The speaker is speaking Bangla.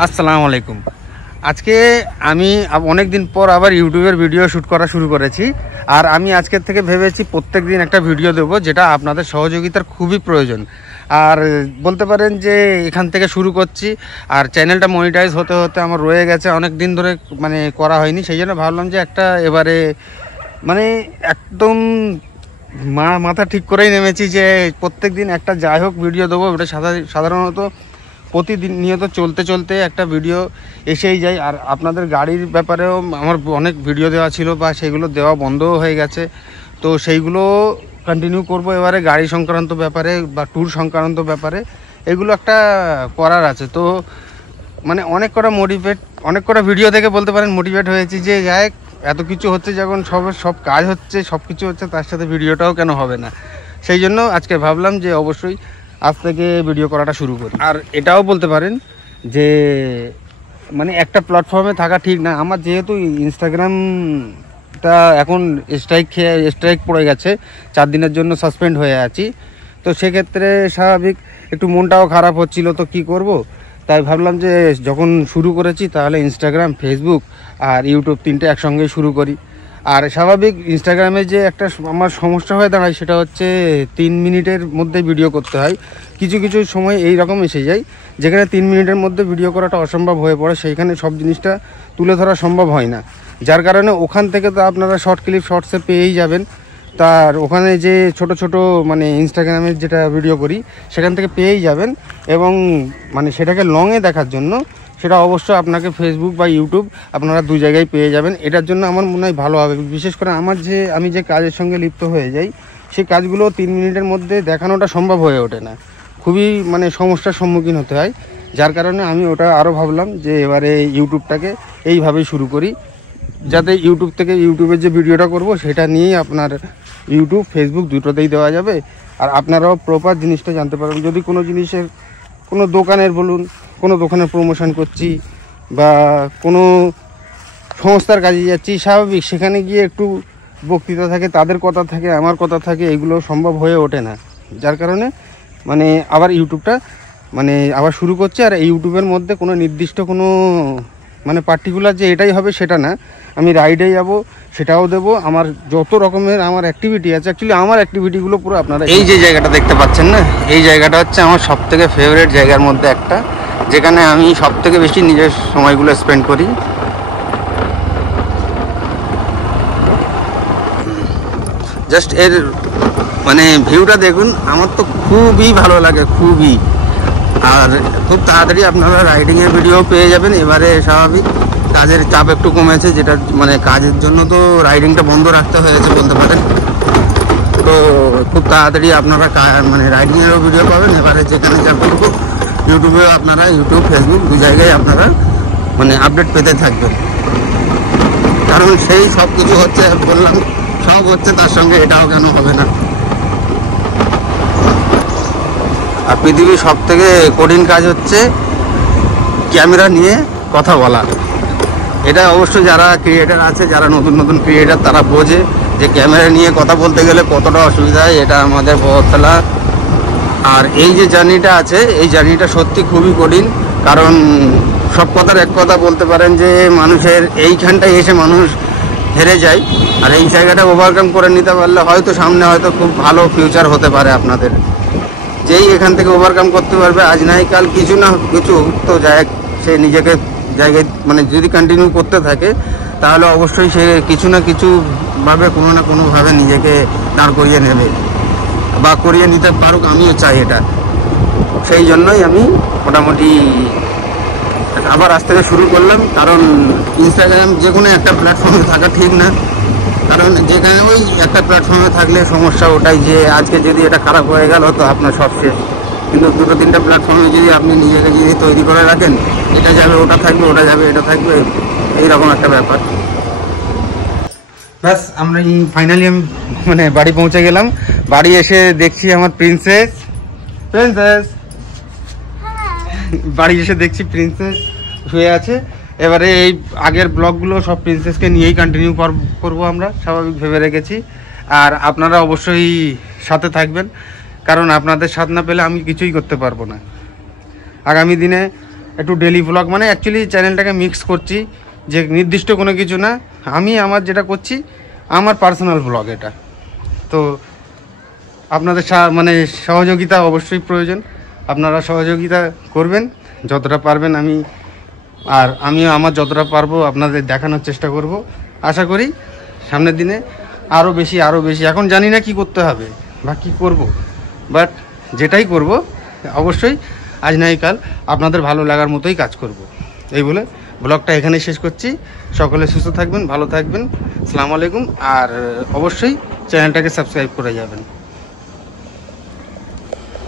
আসসালামু আলাইকুম। আজকে আমি অনেক দিন পর আবার ইউটিউবের ভিডিও শ্যুট করা শুরু করেছি। আর আমি আজকের থেকে ভেবেছি প্রত্যেক দিন একটা ভিডিও দেবো, যেটা আপনাদের সহযোগিতার খুবই প্রয়োজন। আর বলতে পারেন যে এখান থেকে শুরু করছি। আর চ্যানেলটা মনিটাইজ হতে হতে আমার রয়ে গেছে, অনেক দিন ধরে মানে করা হয়নি। সেই জন্য ভাবলাম যে একটা এবারে মানে একদম মাথা ঠিক করেই নেমেছি যে প্রত্যেক দিন একটা যাই হোক ভিডিও দেবো। ওটা সাধারণত প্রতিদিন নিয়ত চলতে চলতে একটা ভিডিও এসেই যায়। আর আপনাদের গাড়ির ব্যাপারেও আমার অনেক ভিডিও দেওয়া ছিল, বা সেগুলো দেওয়া বন্ধও হয়ে গেছে। তো সেইগুলো কন্টিনিউ করব এবারে, গাড়ি সংক্রান্ত ব্যাপারে বা ট্যুর সংক্রান্ত ব্যাপারে এগুলো একটা করার আছে। তো মানে অনেক কটা ভিডিও থেকে বলতে পারেন মোটিভেট হয়েছি যে যাই এত কিছু হচ্ছে, যখন সব কাজ হচ্ছে, সব কিছু হচ্ছে, তার সাথে ভিডিওটাও কেন হবে না। সেই জন্য আজকে ভাবলাম যে অবশ্যই আজ থেকে ভিডিও করাটা শুরু করি। আর এটাও বলতে পারেন যে মানে একটা প্ল্যাটফর্মে থাকা ঠিক না। আমার যেহেতু ইনস্টাগ্রামটা এখন স্ট্রাইক পড়ে গেছে, 4 দিনের জন্য সাসপেন্ড হয়ে আছি। তো সেক্ষেত্রে স্বাভাবিক একটু মনটাও খারাপ হচ্ছিল। তো কি করব, তাই ভাবলাম যে যখন শুরু করেছি তাহলে ইনস্টাগ্রাম, ফেসবুক আর ইউটিউব তিনটে একসঙ্গে শুরু করি। আর স্বাভাবিক ইনস্টাগ্রামে যে একটা আমার সমস্যা হয়ে দাঁড়ায় সেটা হচ্ছে 3 মিনিটের মধ্যে ভিডিও করতে হয়। কিছু কিছু সময় এই রকম এসে যায় যেখানে 3 মিনিটের মধ্যে ভিডিও করাটা অসম্ভব হয়ে পড়ে, সেইখানে সব জিনিসটা তুলে ধরা সম্ভব হয় না। যার কারণে ওখান থেকে তো আপনারা শর্টসে পেয়েই যাবেন। তার ওখানে যে ছোট ছোট মানে ইনস্টাগ্রামের যেটা ভিডিও করি সেখান থেকে পেয়েই যাবেন। এবং মানে সেটাকে লংয়ে দেখার জন্য সেটা অবশ্যই আপনাকে ফেসবুক বা ইউটিউব আপনারা 2 জায়গায় পেয়ে যাবেন। এটার জন্য আমার মনে হয় ভালো হবে। বিশেষ করে আমি যে কাজের সঙ্গে লিপ্ত হয়ে যাই, সেই কাজগুলো 3 মিনিটের মধ্যে দেখানোটা সম্ভব হয়ে ওঠে না, খুবই মানে সমস্যার সম্মুখীন হতে হয়। যার কারণে আমি ওটা আরও ভাবলাম যে এবারে ইউটিউবটাকে এইভাবেই শুরু করি, যাতে ইউটিউবের যে ভিডিওটা করব সেটা নিয়েই আপনার ইউটিউব, ফেসবুক দুটোতেই দেওয়া যাবে। আর আপনারাও প্রপার জিনিসটা জানতে পারবেন। যদি কোনো জিনিসের কোনো দোকানের প্রমোশন করছি বা কোনো সংস্থার কাজে যাচ্ছি, স্বাভাবিক সেখানে গিয়ে একটু বক্তৃতা থাকে, তাদের কথা থাকে, আমার কথা থাকে, এগুলো সম্ভব হয়ে ওঠে না। যার কারণে মানে আবার ইউটিউবটা মানে আবার শুরু করছে। আর এই ইউটিউবের মধ্যে কোনো নির্দিষ্ট কোনো মানে পার্টিকুলার যে এটাই হবে সেটা না, আমি রাইডে যাব সেটাও দেবো। আমার যত রকমের আমার অ্যাক্টিভিটি আছে, অ্যাকচুয়ালি আমার অ্যাক্টিভিটিগুলো পুরো আপনারা এই যে জায়গাটা দেখতে পাচ্ছেন না, এই জায়গাটা হচ্ছে আমার সবথেকে ফেভারিট জায়গার মধ্যে একটা, যেখানে আমি সবথেকে বেশি নিজের সময়গুলো স্পেন্ড করি। জাস্ট এর মানে ভিউটা দেখুন, আমার তো খুবই ভালো লাগে, খুবই। আর খুব তাড়াতাড়ি আপনারা রাইডিংয়ের ভিডিও পেয়ে যাবেন। এবারে স্বাভাবিক কাজের চাপ একটু কমেছে, যেটা মানে কাজের জন্য তো রাইডিংটা বন্ধ রাখতে হয়েছে বলতে পারেন। তো খুব তাড়াতাড়ি আপনারা মানে রাইডিংয়েরও ভিডিও পাবেন। এবারে যেখানে যা করবো ইউটিউবেও আপনারা ইউটিউব, ফেসবুক 2 জায়গায় আপনারা মানে আপডেট পেতে থাকবেন। কারণ সেই সব কিছু হচ্ছে, বললাম সব হচ্ছে, তার সঙ্গে এটাও কেন হবে না। আর পৃথিবীর সবথেকে কঠিন কাজ হচ্ছে ক্যামেরা নিয়ে কথা বলা। এটা অবশ্যই যারা ক্রিয়েটার আছে, যারা নতুন ক্রিয়েটার, তারা বোঝে যে ক্যামেরা নিয়ে কথা বলতে গেলে কতটা অসুবিধা হয়। এটা আমাদের প্রভাব ফেলা। আর এই যে জার্নিটা আছে, এই জার্নিটা সত্যি খুবই কঠিন। কারণ সব কথার এক কথা বলতে পারেন যে মানুষের এইখানটায় এসে মানুষ হেরে যায়। আর এই জায়গাটা ওভারকাম করে নিতে পারলে হয়তো সামনে হয়তো খুব ভালো ফিউচার হতে পারে আপনাদের। যেই এখান থেকে ওভারকাম করতে পারবে, আজ নাই কাল কিছু না কিছু তো সে নিজেকে জায়গায় মানে যদি কন্টিনিউ করতে থাকে, তাহলে অবশ্যই সে কিছু না কিছুভাবে কোনো না কোনোভাবে নিজেকে দাঁড় করিয়ে নেবে, বা করিয়ে নিতে পারুক। আমিও চাই এটা। সেই জন্যই আমি মোটামুটি আবার আজ থেকে শুরু করলাম। কারণ ইনস্টাগ্রাম যে কোনো একটা প্ল্যাটফর্মে থাকা ঠিক না। কারণ যেখানে ওই একটা প্ল্যাটফর্মে থাকলে সমস্যা ওটাই যে আজকে যদি এটা খারাপ হয়ে গেল তো আপনার সব শেষ। কিন্তু 2-3টা প্ল্যাটফর্মে যদি আপনি নিজেকে যদি তৈরি করে রাখেন, এটা যাবে ওটা থাকবে, ওটা যাবে এটা থাকবে, এইরকম একটা ব্যাপার। ব্যাস আমরা ফাইনালি আমি মানে বাড়ি পৌঁছে গেলাম। বাড়ি এসে দেখছি আমার প্রিন্সেস বাড়ি এসে দেখছি প্রিন্সেস শুয়ে আছে। এবারে এই আগের ব্লগগুলো সব প্রিন্সেসকে নিয়েই কন্টিনিউ করব আমরা, স্বাভাবিক ভেবে রেখেছি। আর আপনারা অবশ্যই সাথে থাকবেন, কারণ আপনাদের সাথ না পেলে আমি কিছুই করতে পারবো না। আগামী দিনে একটু ডেলি ব্লগ, মানে অ্যাকচুয়ালি চ্যানেলটাকে মিক্স করছি, যে নির্দিষ্ট কোনো কিছু না, আমি আমার যেটা করছি আমার পার্সোনাল ব্লগ এটা। তো আপনাদের মানে সহযোগিতা অবশ্যই প্রয়োজন, আপনারা সহযোগিতা করবেন যতটা পারবেন। আমিও আমার যতটা পারবো আপনাদের দেখানোর চেষ্টা করব। আশা করি সামনের দিনে আরও বেশি এখন জানি না কি করতে হবে বা কী করব, বাট যেটাই করব অবশ্যই আজ নাই কাল আপনাদের ভালো লাগার মতোই কাজ করব। এই বলে ব্লগটা এখানেই শেষ করছি। সকলে সুস্থ থাকবেন, ভালো থাকবেন। আসসালামু আলাইকুম। আর অবশ্যই চ্যানেলটাকে সাবস্ক্রাইব করে যাবেন।